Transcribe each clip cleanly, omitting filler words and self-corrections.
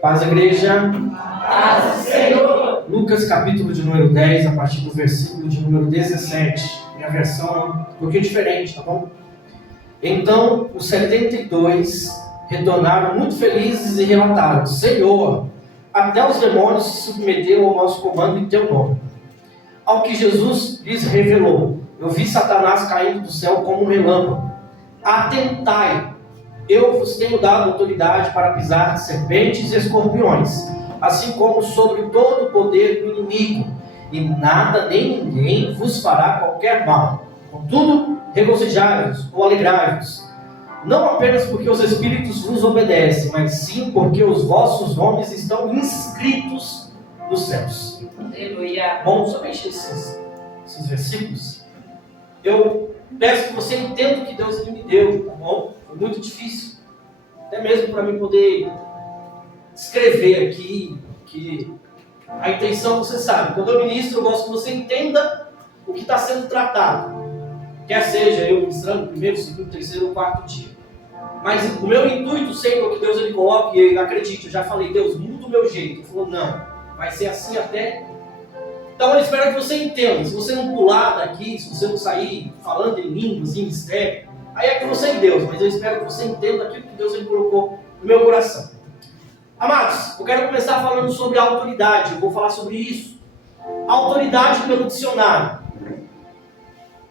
Paz, igreja. Paz, Senhor. Lucas, capítulo de número 10, a partir do versículo de número 17. Minha versão é um pouquinho diferente, tá bom? Então, os 72 retornaram muito felizes e relataram: Senhor, até os demônios se submeteram ao nosso comando em teu nome. Ao que Jesus lhes revelou: Eu vi Satanás caindo do céu como um relâmpago. Atentai, eu vos tenho dado autoridade para pisar de serpentes e escorpiões, assim como sobre todo o poder do inimigo, e nada nem ninguém vos fará qualquer mal. Contudo, regozijai-vos ou alegrai-vos, não apenas porque os Espíritos vos obedecem, mas sim porque os vossos nomes estão inscritos nos céus. Aleluia. Bom, somente esses versículos, eu peço que você entenda o que Deus me deu, tá bom? Foi muito difícil, até mesmo para mim poder escrever aqui, que a intenção, você sabe, quando eu ministro, eu gosto que você entenda o que está sendo tratado. Quer seja eu ministrando o primeiro, segundo, terceiro ou quarto dia. Mas o meu intuito sempre é que Deus ele coloque, e acredite, eu já falei, Deus, muda o meu jeito. Ele falou, não, vai ser assim até. Então eu espero que você entenda. Se você não pular daqui, se você não sair falando em línguas, em mistério, aí é que você é Deus, mas eu espero que você entenda aquilo que Deus ele colocou no meu coração. Amados, eu quero começar falando sobre a autoridade, eu vou falar sobre isso. Autoridade pelo dicionário.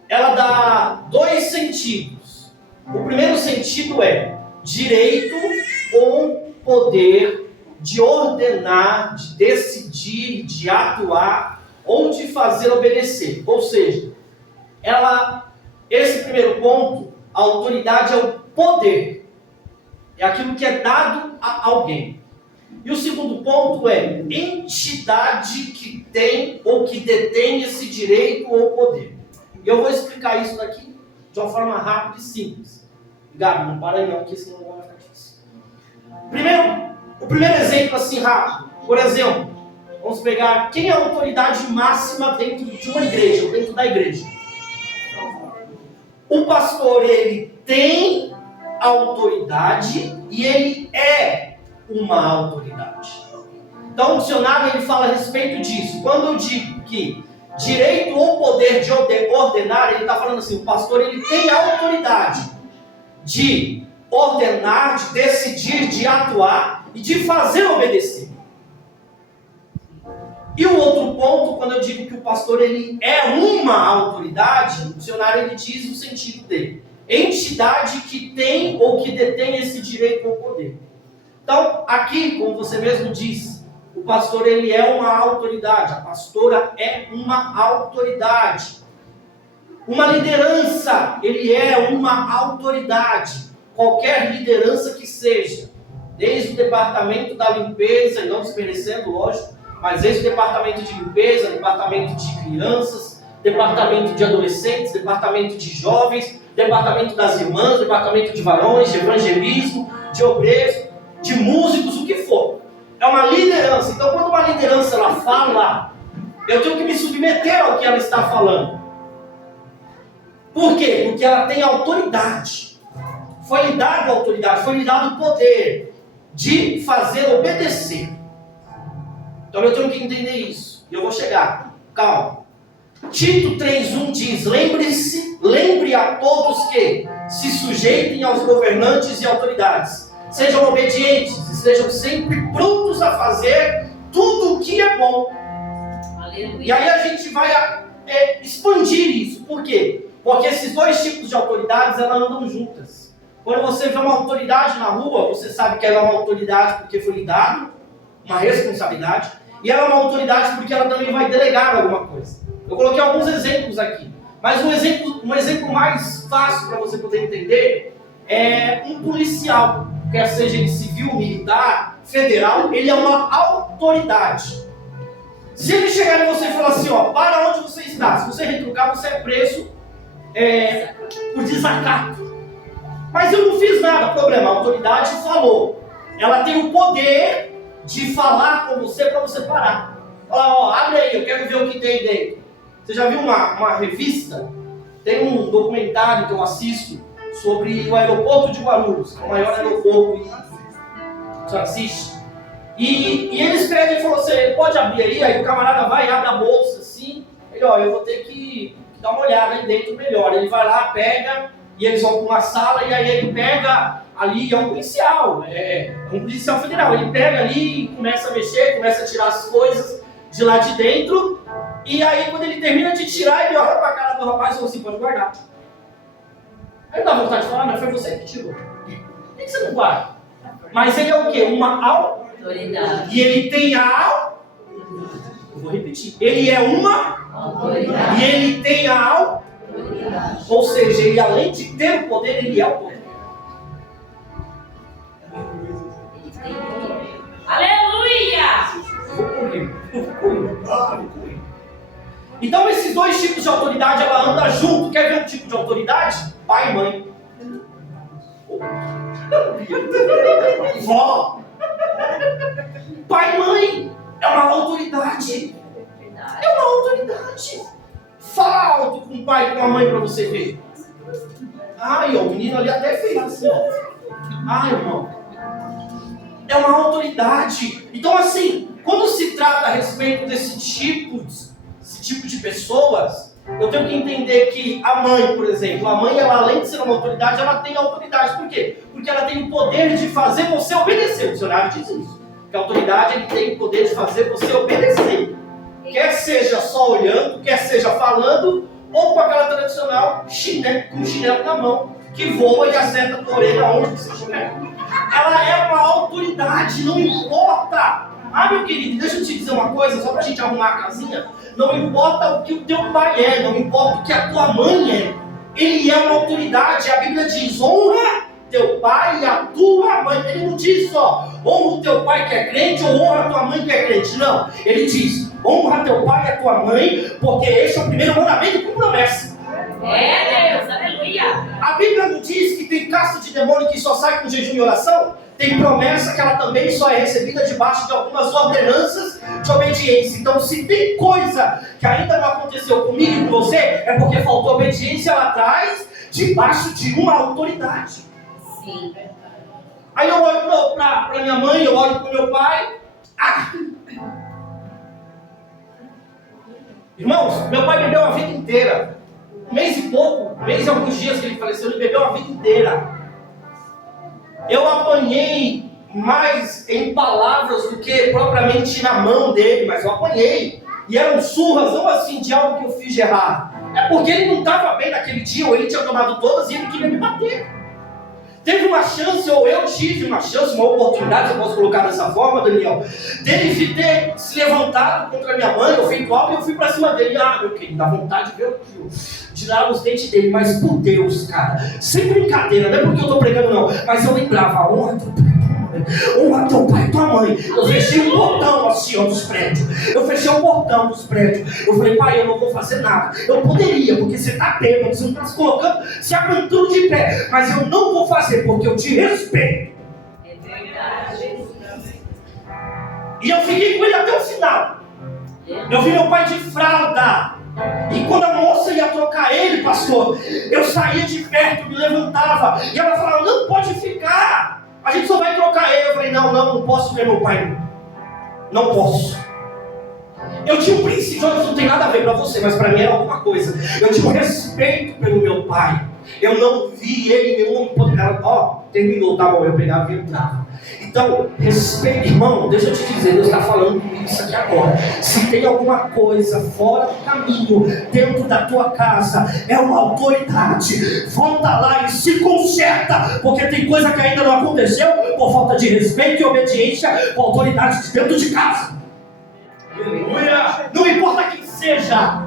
Ela dá dois sentidos. O primeiro sentido é direito ou poder de ordenar, de decidir, de atuar ou de fazer obedecer. Ou seja, esse primeiro ponto, a autoridade é o poder. É aquilo que é dado a alguém. E o segundo ponto é entidade que tem ou que detém esse direito ou poder. E eu vou explicar isso daqui de uma forma rápida e simples. Gabi, não para aí não, porque senão vai ficar difícil. O primeiro exemplo assim rápido. Por exemplo, vamos pegar quem é a autoridade máxima dentro de uma igreja, ou dentro da igreja. O pastor, ele tem autoridade e ele é uma autoridade. Então o dicionário ele fala a respeito disso. Quando eu digo que direito ou poder de ordenar, ele está falando assim, o pastor ele tem a autoridade de ordenar, de decidir, de atuar e de fazer obedecer. E o outro ponto, quando eu digo que o pastor ele é uma autoridade, o dicionário ele diz o sentido dele. Entidade que tem ou que detém esse direito ou poder. Então, aqui, como você mesmo disse, o pastor ele é uma autoridade, a pastora é uma autoridade. Uma liderança, ele é uma autoridade. Qualquer liderança que seja, desde o departamento da limpeza, e não desmerecendo, lógico, mas desde o departamento de limpeza, departamento de crianças, departamento de adolescentes, departamento de jovens, departamento das irmãs, departamento de varões, de evangelismo, de obreiros, de músicos, o que for. É uma liderança. Então, quando uma liderança ela fala, eu tenho que me submeter ao que ela está falando. Por quê? Porque ela tem autoridade. Foi lhe dado autoridade, foi lhe dado o poder de fazer obedecer. Então eu tenho que entender isso. E eu vou chegar. Calma. Tito 3:1 diz: lembre a todos que se sujeitem aos governantes e autoridades. Sejam obedientes e sejam sempre prontos a fazer tudo o que é bom. Aleluia. E aí a gente vai expandir isso. Por quê? Porque esses dois tipos de autoridades, elas andam juntas. Quando você vê uma autoridade na rua, você sabe que ela é uma autoridade porque foi lhe dado uma responsabilidade. E ela é uma autoridade porque ela também vai delegar alguma coisa. Eu coloquei alguns exemplos aqui. Mas um exemplo mais fácil para você poder entender é um policial. Quer seja ele civil, militar, federal, ele é uma autoridade. Se ele chegar em você e falar assim, ó, para onde você está? Se você retrucar, você é preso por desacato. Mas eu não fiz nada, problema, a autoridade falou. Ela tem o poder de falar com você para você parar. Fala, ó, abre aí, eu quero ver o que tem dentro. Você já viu uma revista? Tem um documentário que eu assisto sobre o aeroporto de Guarulhos, que é o maior aeroporto. Você assiste? E eles pedem e falam assim, pode abrir aí o camarada vai e abre a bolsa assim, ele, eu vou ter que dar uma olhada aí dentro melhor. Ele vai lá, pega, e eles vão para uma sala, e aí ele pega ali, é um policial federal, ele pega ali e começa a mexer, começa a tirar as coisas de lá de dentro, e aí quando ele termina de tirar, ele olha para a cara do rapaz e fala assim, pode guardar. Aí dá vontade de falar, mas foi você que tirou. Por que você não guarda? Mas ele é o quê? Uma autoridade. E ele tem eu vou repetir. Ele é uma autoridade. E ele tem a autoridade. Ou seja, ele além de ter o poder, ele é o poder. Aleluia! Então esses dois tipos de autoridade, ela anda junto. Quer ver um tipo de autoridade? Pai e mãe. Vó. Pai e mãe é uma autoridade. É uma autoridade. Fala alto com o pai e com a mãe para você ver. Ai, o menino ali até fez assim. Ai, irmão. É uma autoridade. Então assim, quando se trata a respeito desse tipo de pessoas, eu tenho que entender que a mãe, por exemplo, a mãe, ela além de ser uma autoridade, ela tem autoridade. Por quê? Porque ela tem o poder de fazer você obedecer. O dicionário diz isso. Que a autoridade, ele tem o poder de fazer você obedecer. Quer seja só olhando, quer seja falando, ou com aquela tradicional com o chinelo na mão, que voa e acerta a tua orelha onde você estiver. Ela é uma autoridade, não importa. Meu querido, deixa eu te dizer uma coisa, só pra gente arrumar a casinha. Não importa o que o teu pai é, não importa o que a tua mãe é. Ele é uma autoridade. A Bíblia diz, honra teu pai e a tua mãe. Ele não diz só, honra o teu pai que é crente ou honra a tua mãe que é crente. Não, ele diz, honra teu pai e a tua mãe, porque este é o primeiro mandamento com promessa. É Deus, aleluia. A Bíblia não diz que tem casta de demônio que só sai com jejum e oração? Tem promessa que ela também só é recebida debaixo de algumas ordenanças de obediência. Então, se tem coisa que ainda não aconteceu comigo e com você, é porque faltou obediência lá atrás, debaixo de uma autoridade. Sim. Aí eu olho para minha mãe, eu olho para o meu pai. Irmãos, meu pai bebeu a vida inteira. Um mês e pouco, mês e alguns dias que ele faleceu, ele bebeu a vida inteira. Eu apanhei mais em palavras do que propriamente na mão dele, mas eu apanhei. E eram surras, não assim de algo que eu fiz de errado. É porque ele não estava bem naquele dia, ou ele tinha tomado todas e ele queria me bater. Teve uma chance, ou eu tive uma chance, uma oportunidade, eu posso colocar dessa forma, Daniel, dele ter se levantado contra minha mãe, ou feito algo, e eu fui pra cima dele. Meu querido, dá vontade de ver de dar os dentes dele, mas por Deus, cara, sem brincadeira, não é porque eu tô pregando não, mas eu lembrava, honra teu pai e tua mãe. Eu fechei um portão assim, dos prédios. Eu fechei um portão dos prédios. Eu falei, pai, eu não vou fazer nada. Eu poderia, porque você tá bêbado, você não tá se colocando, se aguentando de pé. Mas eu não vou fazer, porque eu te respeito. É verdade. E eu fiquei com ele até o final. Eu vi meu pai de fralda. E quando a moça ia trocar ele, pastor, eu saía de perto, me levantava. E ela falava, não pode ficar. A gente só vai trocar ele. Eu falei, não posso ver meu pai. Não posso. Eu tinha um princípio, não tem nada a ver para você, mas para mim era alguma coisa. Eu tinha um respeito pelo meu pai. Eu não vi ele nenhum. Terminou, tá bom, eu pegava e entrava. Então, respeito, irmão, deixa eu te dizer, Deus está falando comigo isso aqui agora. Se tem alguma coisa fora do caminho, dentro da tua casa, é uma autoridade. Volta lá e se conserta, porque tem coisa que ainda não aconteceu por falta de respeito e obediência com a autoridade de dentro de casa. Aleluia! Não importa quem seja,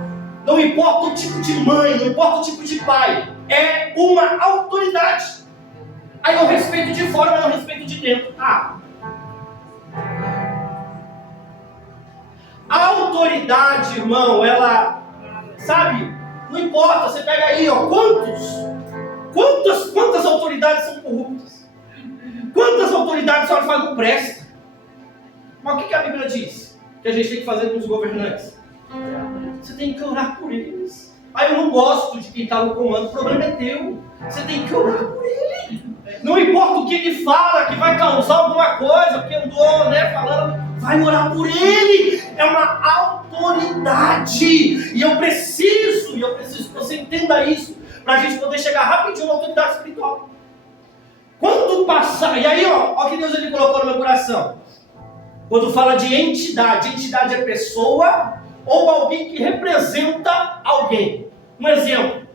não importa o tipo de mãe, não importa o tipo de pai, é uma autoridade. Aí eu respeito de fora, mas não respeito de dentro. A autoridade, irmão, ela, sabe, não importa, você pega aí, quantas autoridades são corruptas? Quantas autoridades a senhora faz não presta? Mas o que a Bíblia diz? Que a gente tem que fazer com os governantes? Você tem que orar por eles. Eu não gosto de quem está no comando, o problema é teu. Você tem que orar por ele. Não importa o que ele fala, que vai causar alguma coisa, porque andou, falando vai orar por ele. É uma autoridade. E eu preciso que você entenda isso, para a gente poder chegar rapidinho na autoridade espiritual. Quando passar, e aí ó que Deus ele colocou no meu coração. Quando fala de entidade é pessoa ou alguém que representa alguém. Um exemplo.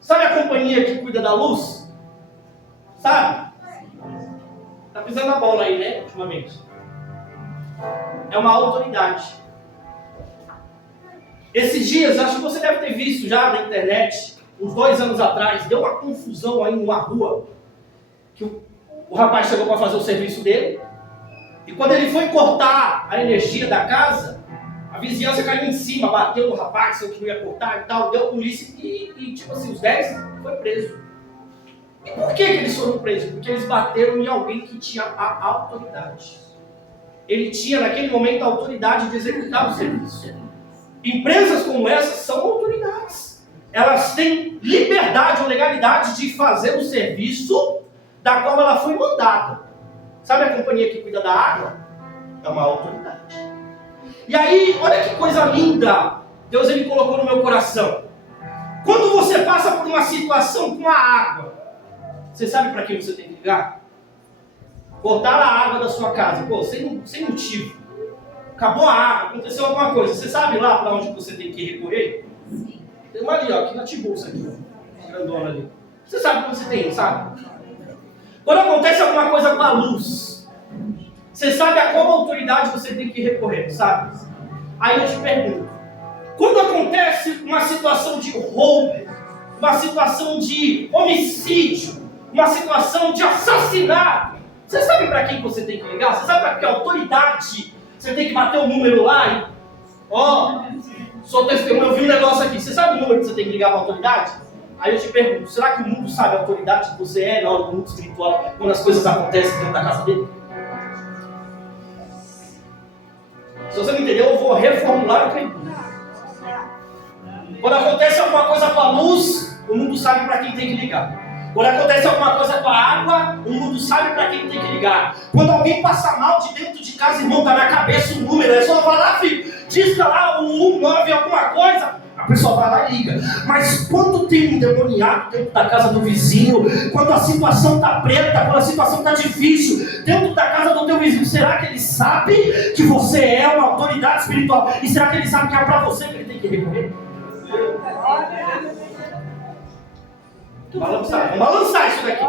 Sabe a companhia que cuida da luz? Sabe? Tá pisando a bola aí, né? Ultimamente. É uma autoridade. Esses dias, acho que você deve ter visto já na internet, uns 2 anos atrás, deu uma confusão aí numa rua, que o rapaz chegou para fazer o serviço dele, e quando ele foi cortar a energia da casa, a vizinhança caiu em cima, bateu no rapaz, seu que não ia cortar e tal, deu polícia e tipo assim, os 10 foi preso. E por que eles foram presos? Porque eles bateram em alguém que tinha a autoridade. Ele tinha naquele momento a autoridade de executar o serviço. Empresas como essas são autoridades. Elas têm liberdade ou legalidade de fazer o serviço da qual ela foi mandada. Sabe a companhia que cuida da água? É uma autoridade. E aí, olha que coisa linda Deus ele colocou no meu coração. Quando você passa por uma situação com a água, você sabe para quem você tem que ligar? Cortaram a água da sua casa, pô, sem motivo. Acabou a água, aconteceu alguma coisa. Você sabe lá para onde você tem que recorrer? Sim. Tem uma ali, ó, aqui na Tiburça, aqui, ó, grandona ali. Você sabe quando você tem, sabe? Quando acontece alguma coisa com a luz, você sabe a qual autoridade você tem que recorrer, sabe? Aí eu te pergunto, quando acontece uma situação de roubo, uma situação de homicídio, uma situação de assassinato, você sabe para quem você tem que ligar? Você sabe para que autoridade você tem que bater o número lá e... Ó, sou testemunha, eu vi um negócio aqui. Você sabe o número que você tem que ligar para a autoridade? Aí eu te pergunto, será que o mundo sabe a autoridade que você é na hora do mundo espiritual, quando as coisas acontecem dentro da casa dele? Se você não entendeu, eu vou reformular a pergunta. Quando acontece alguma coisa com a luz, o mundo sabe para quem tem que ligar. Quando acontece alguma coisa com a água, o mundo sabe para quem tem que ligar. Quando alguém passa mal de dentro de casa, irmão, tá na cabeça o número, é só falar, filho, diz lá o 19 alguma coisa, a pessoa vai lá e liga. Mas quando tem um demoniado dentro da casa do vizinho, quando a situação tá preta, quando a situação tá difícil, dentro da casa do teu vizinho, será que ele sabe que você é uma autoridade espiritual? E será que ele sabe que é para você que ele tem que recorrer? Vamos lançar isso daqui.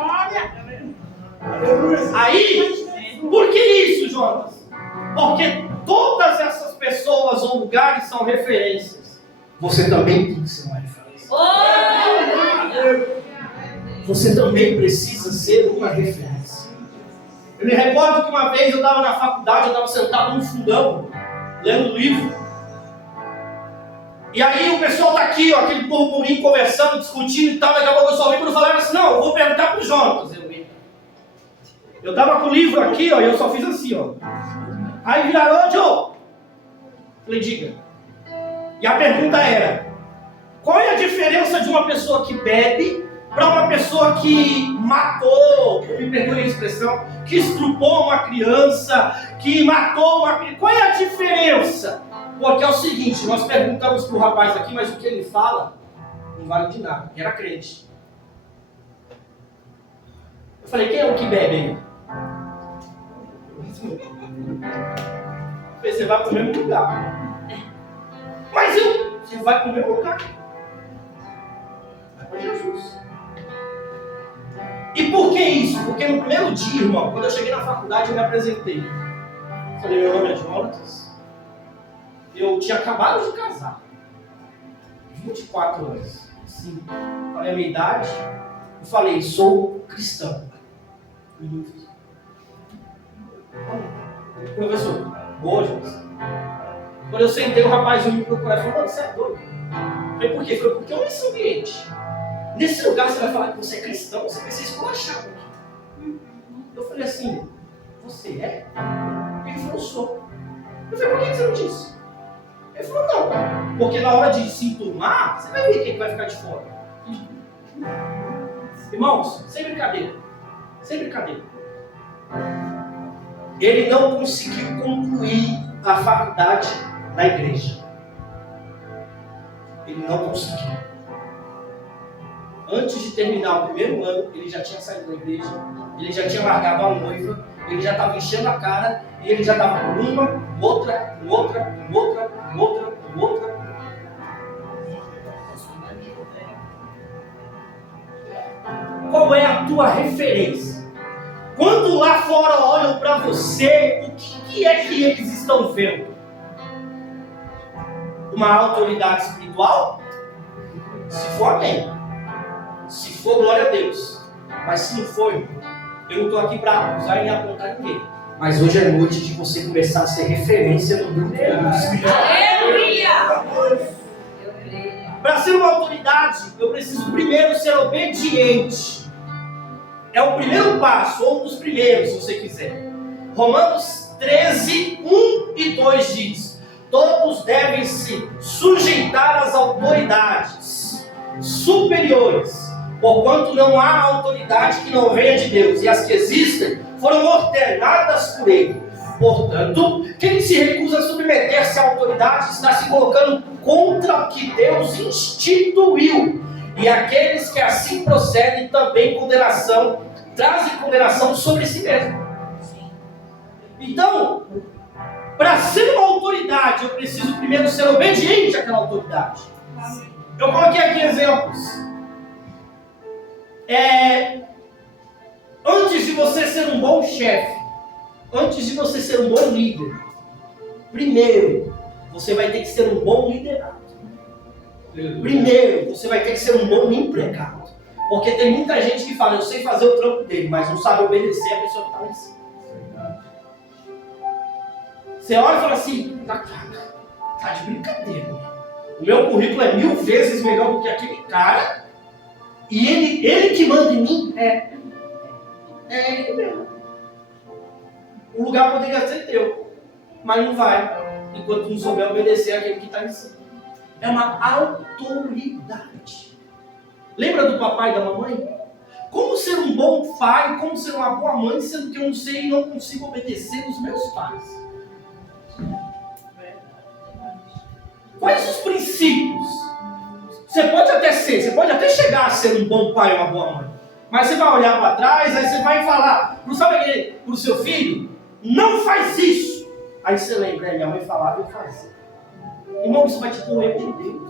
Aí, por que isso, Jonas? Porque todas essas pessoas ou lugares são referências. Você também tem que ser uma referência. Você também precisa ser uma referência. Eu me recordo que uma vez eu estava na faculdade, eu estava sentado no fundão, lendo livro. E aí o pessoal tá aqui, ó, aquele burburinho conversando, discutindo e tal, daqui a pouco eu só vi quando falaram assim, não, eu vou perguntar pro Jonas. Eu tava com o livro aqui, ó, e eu só fiz assim, ó. Aí viraram, Joe. Falei, diga. E a pergunta era, qual é a diferença de uma pessoa que bebe para uma pessoa que matou, me perdoe a expressão, que estrupou uma criança, que matou uma criança? Qual é a diferença? Porque é o seguinte, nós perguntamos para o rapaz aqui, mas o que ele fala não vale de nada. Era crente. Eu falei, quem é o que bebe aí? Você vai para o mesmo lugar. Mas você vai para o mesmo lugar. Vai para Jesus. E por que isso? Porque no primeiro dia, irmão, quando eu cheguei na faculdade, eu me apresentei. Falei, meu nome é Jonas. Eu tinha acabado de casar. 24 anos. Sim. Falei a minha idade. E falei, sou cristão. Professor, boa, Jonas. Quando eu sentei, o rapaz me procurou e falou, mano, você é doido. Falei, por quê? Falei, porque nesse ambiente, nesse lugar você vai falar que você é cristão, você vai ser esculachado aqui. Eu falei assim, você é? Ele falou, sou. Eu falei, por que você não disse? Ele falou, não, porque na hora de se enturmar, você vai ver quem vai ficar de fora. Irmãos, sem brincadeira. Sem brincadeira. ele não conseguiu concluir a faculdade da igreja. Ele não conseguiu. Antes de terminar o primeiro ano, ele já tinha saído da igreja, ele já tinha largado a noiva, ele já estava enchendo a cara, e ele já estava com uma, outra. Qual é a tua referência? Quando lá fora olham para você, o que é que eles estão vendo? Uma autoridade espiritual? Se for, amém. Se for, glória a Deus. Mas se não for, eu não estou aqui para acusar e nem apontar ninguém. Mas hoje é noite de você começar a ser referência no grupo. Aleluia! Para ser uma autoridade, eu preciso primeiro ser obediente. É o primeiro passo, ou um dos primeiros, se você quiser. Romanos 13, 1 e 2 diz: todos devem se sujeitar às autoridades superiores, porquanto não há autoridade que não venha de Deus, e as que existem foram ordenadas por Ele. Portanto, quem se recusa a submeter-se à autoridade está se colocando contra o que Deus instituiu. E aqueles que assim procedem também trazem condenação sobre si mesmo. Então, para ser uma autoridade, eu preciso primeiro ser obediente àquela autoridade. Eu coloquei aqui exemplos. Antes de você ser um bom chefe, antes de você ser um bom líder, primeiro, você vai ter que ser um bom liderado. Primeiro, você vai ter que ser um bom empregado. Porque tem muita gente que fala, eu sei fazer o trampo dele, mas não sabe obedecer a pessoa que está lá em cima. Você olha e fala assim, tá de brincadeira. O meu currículo é 1000 vezes melhor do que aquele cara, e ele que manda em mim é ele mesmo. O lugar poderia ser teu, mas não vai, enquanto não souber obedecer àquele que está em cima. É uma autoridade. Lembra do papai e da mamãe? Como ser um bom pai, como ser uma boa mãe, sendo que eu não sei e não consigo obedecer os meus pais? Quais os princípios? Você pode até chegar a ser um bom pai ou uma boa mãe, mas você vai olhar para trás, aí você vai falar, não sabe para o seu filho, não faz isso. Aí você lembra, minha mãe falava e eu fazia. Irmão, isso vai te doer por Deus.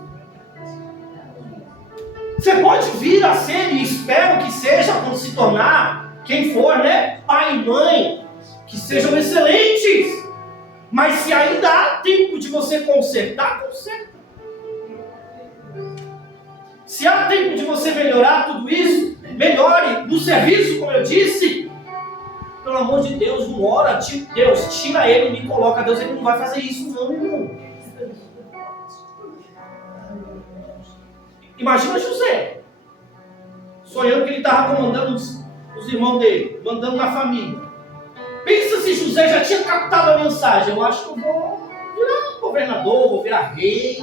Você pode vir a ser, e espero que seja, quando se tornar, quem for, né? Pai e mãe, que sejam excelentes. Mas se ainda há tempo de você consertar, conserta. Se há tempo de você melhorar tudo isso, melhore no serviço, como eu disse. Pelo amor de Deus, não ora, Deus, tira ele e me coloca. Deus, ele não vai fazer isso não, irmão. Imagina José, sonhando que ele estava comandando os irmãos dele, mandando na família. Pensa se José já tinha captado a mensagem. Eu acho que eu vou virar governador, vou virar rei.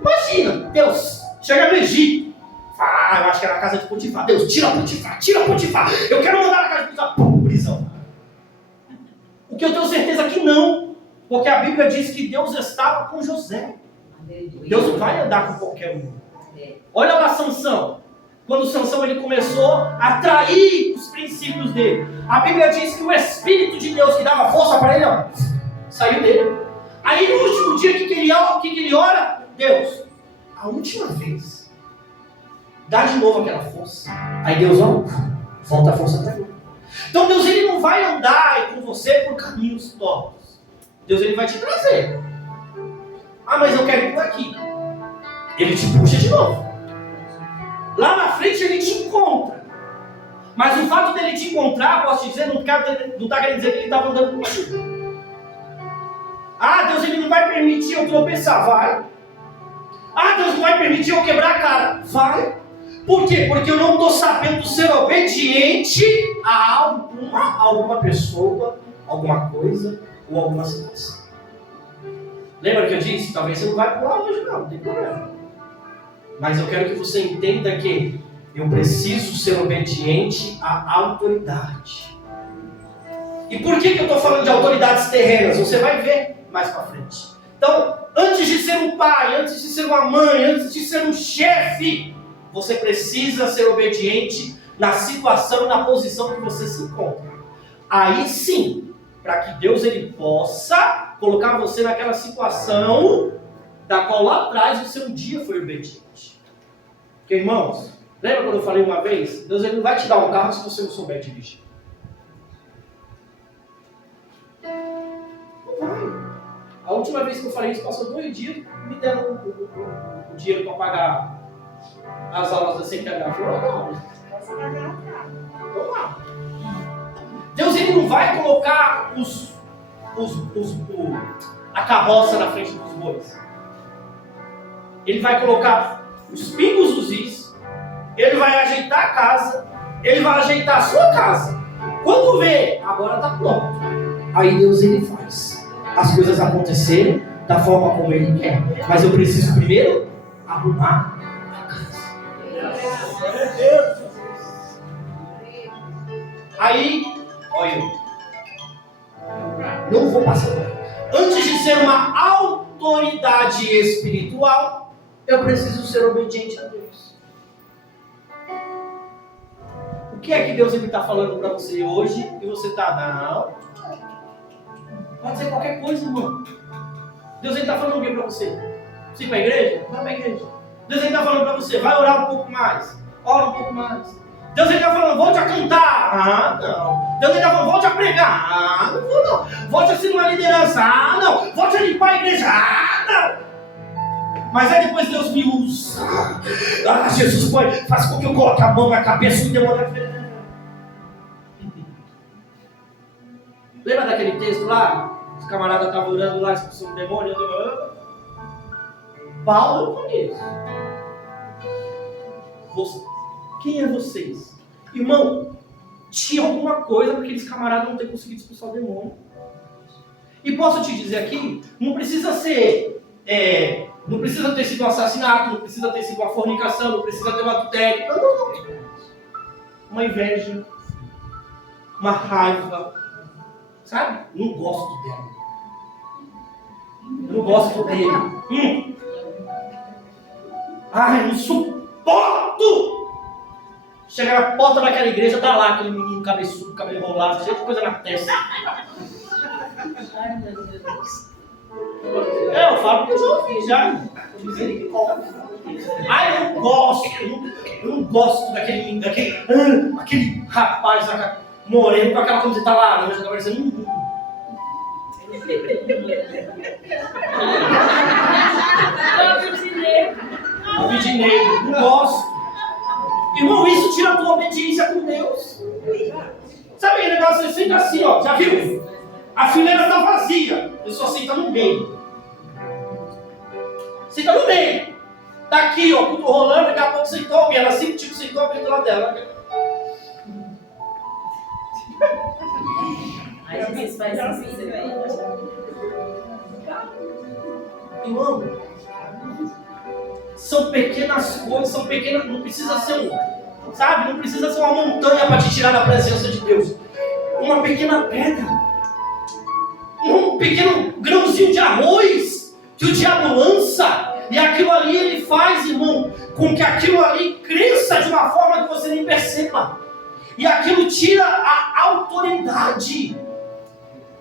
Imagina, Deus, chega no Egito. Fala, eu acho que era a casa de Potifar. Deus, tira Potifar. Eu quero mandar na casa de Potifar. Pum, prisão. O que eu tenho certeza que não. Porque a Bíblia diz que Deus estava com José. Deus não vai andar com qualquer um. Olha lá Sansão. Quando Sansão ele começou a trair os princípios dele, a Bíblia diz que o Espírito de Deus que dava força para ele, ó, saiu dele. Aí no último dia, o que ele ora? Deus, a última vez, dá de novo aquela força. Aí Deus, ó, volta a força para ele. Então Deus ele não vai andar com você por caminhos tortos. Deus ele vai te trazer. Ah, mas eu quero ir por aqui. Ele te puxa de novo. Lá na frente ele te encontra. Mas o fato dele te encontrar, posso te dizer, não está querendo dizer que ele estava andando contigo. Ah, Deus ele não vai permitir eu tropeçar. Vai. Ah, Deus não vai permitir eu quebrar a cara. Vai. Por quê? Porque eu não estou sabendo ser obediente a alguma pessoa, alguma coisa ou alguma situação. Lembra que eu disse? Talvez você não vai pular hoje não tem problema. Mas eu quero que você entenda que eu preciso ser obediente à autoridade. E por que eu estou falando de autoridades terrenas? Você vai ver mais para frente. Então, antes de ser um pai, antes de ser uma mãe, antes de ser um chefe, você precisa ser obediente na situação e na posição que você se encontra. Aí sim, para que Deus ele possa colocar você naquela situação da qual lá atrás você um dia foi obediente. Porque, irmãos, lembra quando eu falei uma vez? Deus ele não vai te dar um carro se você não souber dirigir. Não vai. A última vez que eu falei isso, passou 2 dias, me deram o dinheiro para pagar as aulas da CPH. Eu falei, vamos lá. Deus ele não vai colocar a carroça na frente dos bois. Ele vai colocar os pingos dos is, ele vai ajeitar a casa, ele vai ajeitar a sua casa. Quando vê, agora está pronto. Aí Deus ele faz as coisas acontecerem da forma como ele quer. Mas eu preciso primeiro arrumar a casa. Aí, olha, não vou passar. Antes de ser uma autoridade espiritual, eu preciso ser obediente a Deus. O que é que Deus está falando para você hoje e você está, não? Pode ser qualquer coisa, irmão. Deus está falando o que para você? Você ir para a igreja? Vai para a igreja. Deus está falando para você, vai orar um pouco mais. Ora um pouco mais. Deus está falando, volte a cantar. Ah, não. Deus está falando, volte a pregar. Ah, não vou não. Volte a ser uma liderança. Ah, não. Volte a limpar a igreja. Ah, não. Mas aí depois Deus me usa. Ah, Jesus faz com que eu coloque a mão na cabeça e o demônio. Lembra daquele texto lá? Os camaradas estavam orando lá, expulsando o demônio. Paulo eu conheço. Quem é vocês? Irmão, tinha alguma coisa para aqueles camaradas não ter conseguido expulsar o demônio. E posso te dizer aqui, não precisa ser, não precisa ter sido um assassinato, não precisa ter sido uma fornicação, não precisa ter um adultério. Não. Uma inveja, uma raiva, sabe? Não gosto dela. Não gosto dele. Ai, não suporto! Chega na porta daquela igreja, tá lá aquele menino cabeçudo, cabelo enrolado, cheio de coisa na testa. Ai, meu Deus. Eu falo porque eu já ouvi, já. Ai, eu não gosto daquele rapaz moreno com aquela camiseta laranja, tá parecendo Negro, não gosto. Irmão, isso tira a tua obediência com Deus. Sabe aquele negócio, você senta assim, ó, já viu? A fileira tá vazia, eu só senta no meio. Senta no meio. Tá aqui, ó, tudo rolando, daqui a pouco sentou alguém, ela sempre tipo sentou alguém do lado dela. Aí Jesus faz assim, irmão, são pequenas coisas, são pequenas, não precisa ser sabe? Não precisa ser uma montanha para te tirar da presença de Deus. Uma pequena pedra, um pequeno grãozinho de arroz que o diabo lança, e aquilo ali ele faz, irmão, com que aquilo ali cresça de uma forma que você nem perceba. E aquilo tira a autoridade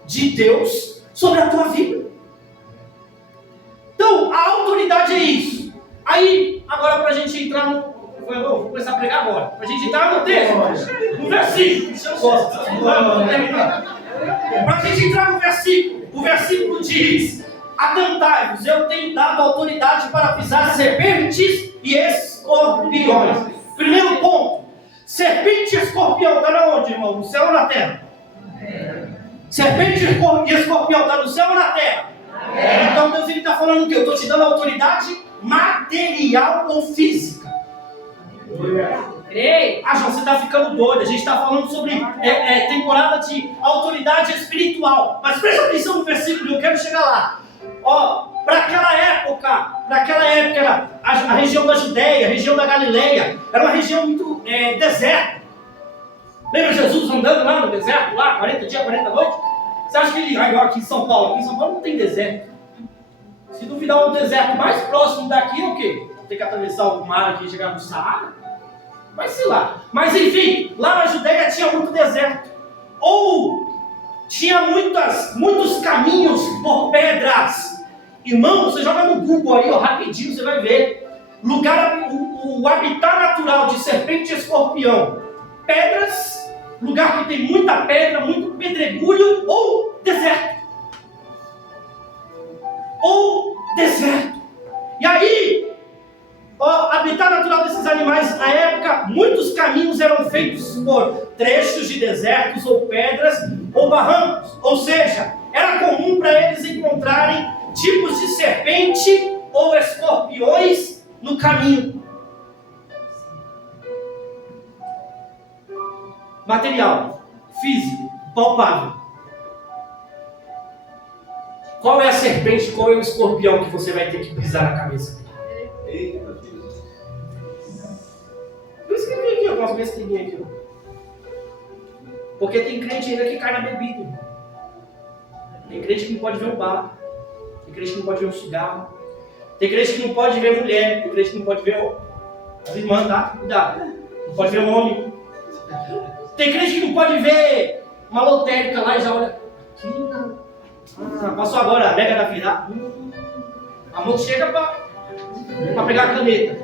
de Deus sobre a tua vida. Então, a autoridade é isso. Aí, agora para a gente entrar no... Vou começar a pregar agora. Para a gente entrar no texto, no versículo. Isso eu gosto. Para a gente entrar no versículo, o versículo diz: atentai-vos, eu tenho dado autoridade para pisar serpentes e escorpiões. Primeiro ponto. Serpente e escorpião está na onde, irmão? No céu ou na terra? Serpente e escorpião está no céu ou na terra? Então Deus está falando que eu estou te dando autoridade material ou física. Ah, João, você está ficando doido. A gente está falando sobre temporada de autoridade espiritual. Mas presta atenção no versículo, eu quero chegar lá. Ó, para aquela época era a região da Judéia, a região da Galileia, era uma região muito deserta. Lembra Jesus andando lá no deserto, lá, 40 dias, 40 noites? Você acha que ele, igual aqui em São Paulo? Aqui em São Paulo não tem deserto. Se duvidar, o deserto mais próximo daqui é o quê? Tem que atravessar o mar aqui e chegar no Saara? Mas sei lá. Mas enfim, lá na Judéia tinha muito deserto. Ou tinha muitos caminhos por pedras. Irmão, você joga no Google aí, ó, rapidinho, você vai ver. Lugar, o habitat natural de serpente e escorpião. Pedras, lugar que tem muita pedra, muito pedregulho, ou deserto. Ou deserto. E aí, o habitat natural desses animais na época, muitos caminhos eram feitos por trechos de desertos ou pedras ou barrancos. Ou seja, era comum para eles encontrarem tipos de serpente ou escorpiões no caminho. Material, físico, palpável. Qual é a serpente, qual é o escorpião que você vai ter que pisar na cabeça dele? Eu escrevi aqui, ó, com as besteirinhas aqui, ó. Porque tem crente ainda que cai na bebida. Tem crente que não pode ver um bar. Tem crente que não pode ver um cigarro. Tem crente que não pode ver mulher. Tem crente que não pode ver as irmãs, tá? Cuidado. Não pode ver um homem. Tem crente que não pode ver uma lotérica lá e já olha. Passou agora a mega da virada. A mão chega para pegar a caneta.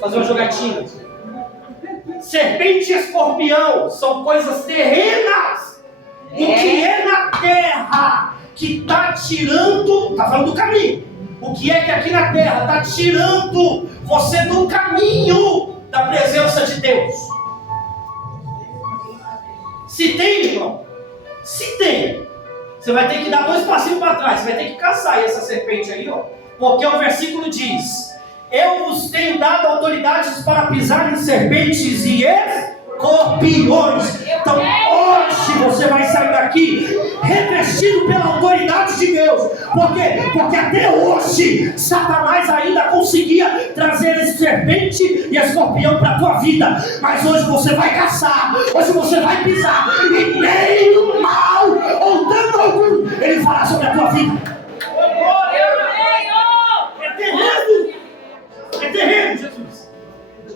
Fazer uma jogatina. Serpente e escorpião são coisas terrenas. O que é na terra que está tirando, está falando do caminho. O que é que aqui na terra está tirando você do caminho da presença de Deus? Se tem, irmão, se tem, você vai ter que dar 2 passinhos para trás, você vai ter que caçar essa serpente aí, ó, porque o versículo diz: eu vos tenho dado autoridades para pisar em serpentes e escorpiões. Então hoje você vai sair daqui revestido pela autoridade de Deus. Por quê? Porque até hoje Satanás ainda conseguia trazer esse serpente e escorpião para a tua vida. Mas hoje você vai caçar, hoje você vai pisar, e nem o mal ou dano algum ele fará sobre a tua vida. É terreno! É terreno, Jesus.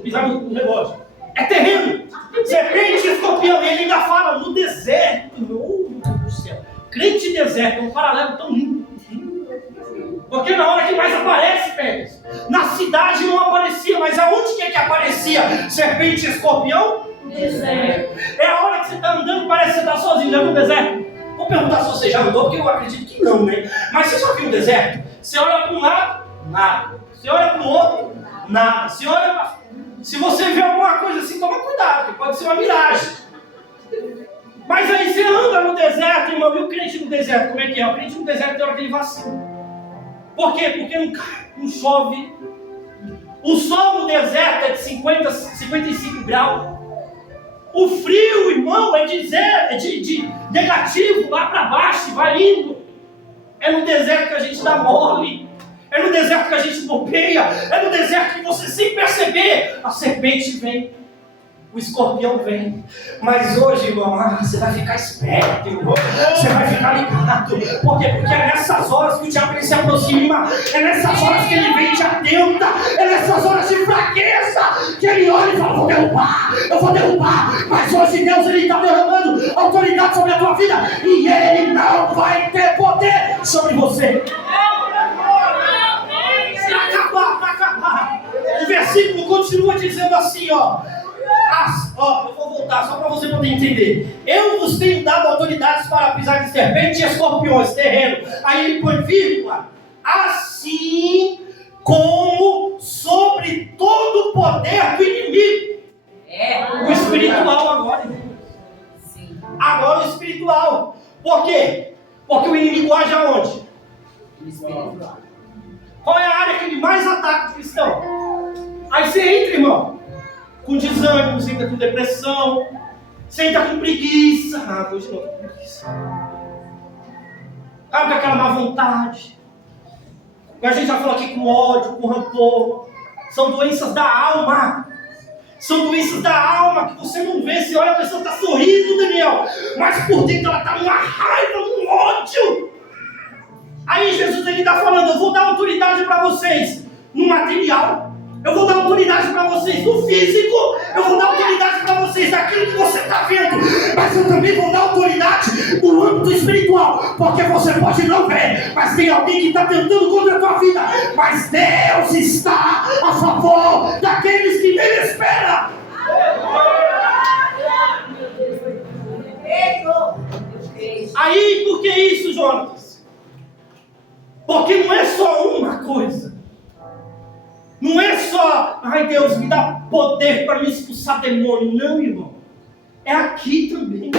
Pisar no negócio. É terreno. Serpente e escorpião. E ele ainda fala no deserto. Oh, meu Deus do céu. Crente e deserto é um paralelo tão lindo. Porque na hora que mais aparece, Pérez, na cidade não aparecia, mas aonde que é que aparecia serpente e escorpião? Deserto. É a hora que você está andando, parece que você está sozinho, já no deserto. Vou perguntar se você já andou, porque eu acredito que não, né? Mas você já viu o deserto? Você olha para um lado, nada. Você olha para o outro, nada. Você olha para... Se você vê alguma coisa assim, toma cuidado, porque pode ser uma miragem. Mas aí você anda no deserto, irmão, e o crente no deserto, como é que é? O crente no deserto tem hora que ele vacila. Por quê? Porque não cai, não chove. O sol no deserto é de 55 graus. O frio, irmão, é de negativo, lá para baixo, vai indo. É no deserto que a gente dá mole. É no deserto que a gente bobeia. É no deserto que você, sem perceber, a serpente vem, o escorpião vem. Mas hoje, irmão, você vai ficar esperto, irmão. Você vai ficar ligado. Por quê? Porque é nessas horas que o diabo se aproxima. É nessas horas que ele vem e te atenta. É nessas horas de fraqueza que ele olha e fala: vou derrubar, eu vou derrubar. Mas hoje Deus está derramando autoridade sobre a tua vida. E ele não vai ter poder sobre você. Para acabar. O versículo continua dizendo assim, ó. Eu vou voltar só para você poder entender. Eu vos tenho dado autoridades para pisar em serpentes e escorpiões, terreno. Aí ele põe vírgula. Assim como sobre todo o poder do inimigo. O espiritual agora. Sim. Agora o espiritual. Por quê? Porque o inimigo age aonde? O espiritual. Qual é a área que ele mais ataca o cristão? Aí você entra, irmão, com desânimo, você entra com depressão, você entra com preguiça. Hoje não, com preguiça. Com aquela má vontade. A gente já falou aqui com ódio, com rancor. São doenças da alma. São doenças da alma que você não vê. Você olha, a pessoa está sorrindo, Daniel, mas por dentro ela está numa raiva, num ódio. Aí Jesus ele está falando: eu vou dar autoridade para vocês no material, eu vou dar autoridade para vocês no físico, eu vou dar autoridade para vocês naquilo que você está vendo, mas eu também vou dar autoridade no âmbito espiritual, porque você pode não ver, mas tem alguém que está tentando contra a tua vida, mas Deus está a favor daqueles que nele esperam. Aí, por que isso, Jonas? Porque não é só uma coisa. Não é só, ai Deus, me dá poder para me expulsar demônio. Não, irmão. É aqui também.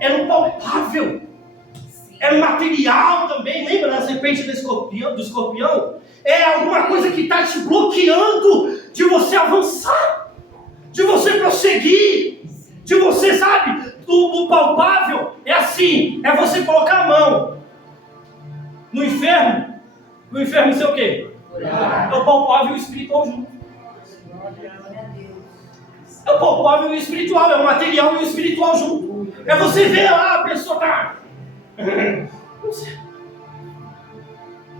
É no palpável. É no material também. Lembra da serpente do escorpião? É alguma coisa que está te bloqueando de você avançar, de você prosseguir, de você, sabe, o palpável é assim, é você colocar a mão no inferno. No inferno sei o quê? É o palpável e o espiritual junto. É o palpável e o espiritual, é o material e o espiritual junto. É você ver lá, a pessoa tá...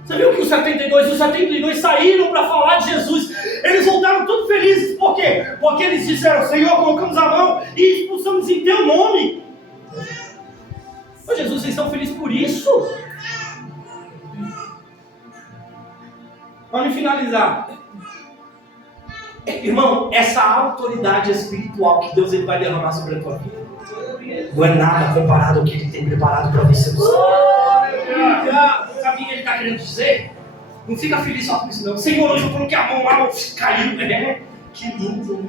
Você viu que os 72 saíram para falar de Jesus. Eles voltaram todos felizes. Por quê? Porque eles disseram: Senhor, colocamos a mão e expulsamos em teu nome. Ô Jesus, vocês estão felizes por isso? Vamos finalizar. Irmão, essa autoridade espiritual que Deus ele vai derramar sobre a tua vida não é nada comparado ao que Ele tem preparado para você. Sabe o que Ele está querendo dizer? Não fica feliz só com isso não. Senhor, hoje eu coloquei a mão lá, caiu, né? Que lindo, né?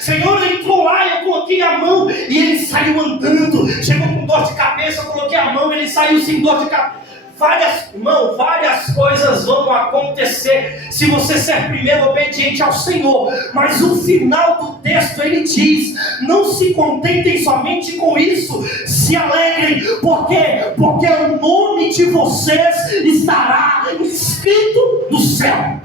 Senhor, ele entrou lá e eu coloquei a mão e ele saiu andando. Chegou com dor de cabeça, eu coloquei a mão e ele saiu sem dor de cabeça. Várias coisas vão acontecer se você ser primeiro obediente ao Senhor. Mas o final do texto ele diz: não se contentem somente com isso, se alegrem, porque o nome de vocês estará escrito no céu.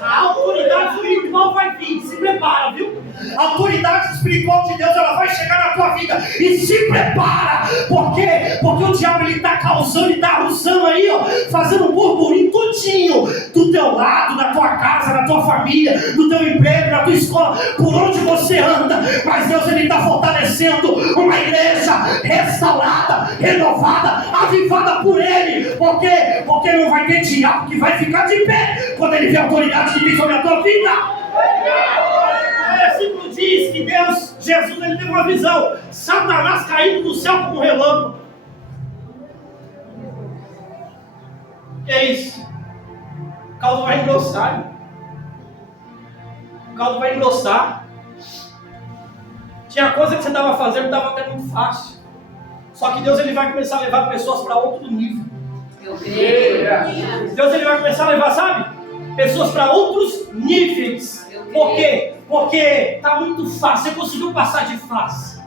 A autoridade espiritual vai vir, se prepara, viu? A autoridade espiritual de Deus, ela vai chegar na tua vida, e se prepara, porque o diabo ele está causando, ele está arrusando aí, ó, fazendo um burburinho tudinho, do teu lado, da tua casa, da tua família, do teu emprego, da tua escola, por onde você anda. Mas Deus ele está fortalecendo uma igreja restaurada, renovada, avivada por Ele, porque não vai ter diabo que vai ficar de pé quando ele vê a autoridade que tem sobre a tua vida. O versículo diz que Jesus ele teve uma visão, Satanás caindo do céu como um relâmpago. Que é isso? O caldo vai engrossar. O caldo vai engrossar. Tinha coisa que você estava fazendo, estava até muito fácil. Só que Deus ele vai começar a levar pessoas para outro nível. Deus ele vai começar a levar, sabe? Pessoas para outros níveis. Por quê? Porque está muito fácil. Você conseguiu passar de fase.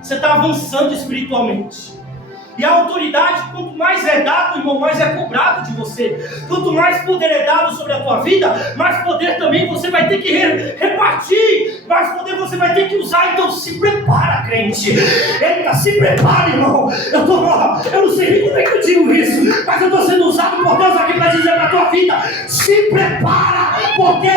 Você está avançando espiritualmente. E a autoridade, quanto mais é dado, irmão, mais é cobrado de você. Quanto mais poder é dado sobre a tua vida, mais poder também você vai ter que repartir. Mais poder você vai ter que usar. Então se prepara, crente. Eita, se prepara, irmão. Eu não sei nem como é que eu digo isso, mas eu estou sendo usado por Deus aqui para dizer para a tua vida: se prepara, porque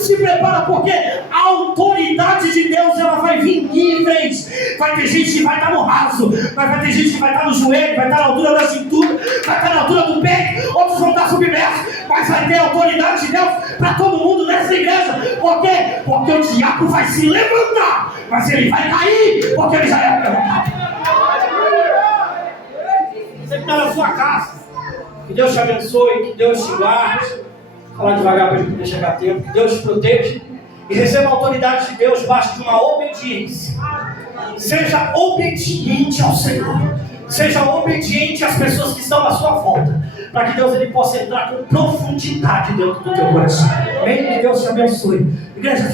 se prepara, porque a autoridade de Deus ela vai vir em níveis. Vai ter gente que vai estar no raso, mas vai ter gente que vai estar no joelho, vai estar na altura da cintura, vai estar na altura do peito, outros vão estar submersos, mas vai ter a autoridade de Deus para todo mundo nessa igreja. Por quê? Porque o diabo vai se levantar, mas ele vai cair, porque ele já é derrotado. Você que está na sua casa, que Deus te abençoe, que Deus te guarde. Vou falar devagar para a gente poder chegar a tempo. Que Deus te proteja e receba a autoridade de Deus debaixo de uma obediência. Seja obediente ao Senhor. Seja obediente às pessoas que estão à sua volta, para que Deus ele possa entrar com profundidade dentro do teu coração. Amém? Que Deus te abençoe. Igreja,